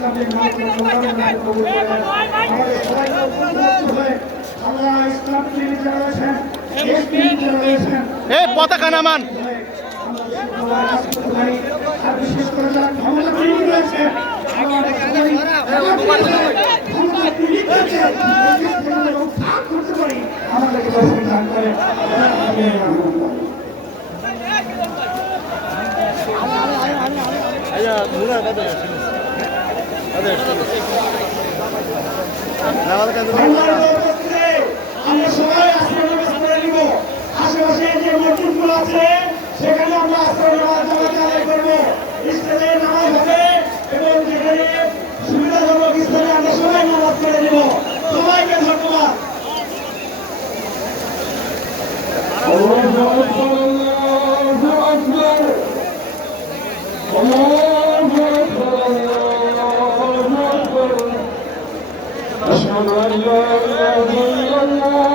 ইসলামের নাম কবুল করেন। আমাদের সবাইকে উপযুক্ত হয়ে আল্লাহ ইসলাম প্রেমী যারা রয়েছেন, দেশ প্রেমী যারা রয়েছেন, এই পতাকা নামান। আর বিশেষ করে যারা ক্ষমতা প্রেমী রয়েছে, আমাদেরকে দর্শন দান করে। আমরা সবাই আশ্রয় করে নিব। আশেপাশে যে মসজিদগুলো আছে সেখানে আমরা আশ্রয় জামাত আদায় করবো। ইসলামের নামাজ হবে এবং যেখানে সুবিধাজনক স্থানে আমরা সবাই নামাজ পড়ে নিব। সবাইকে ধন্যবাদ। أشهد أن لا إله إلا الله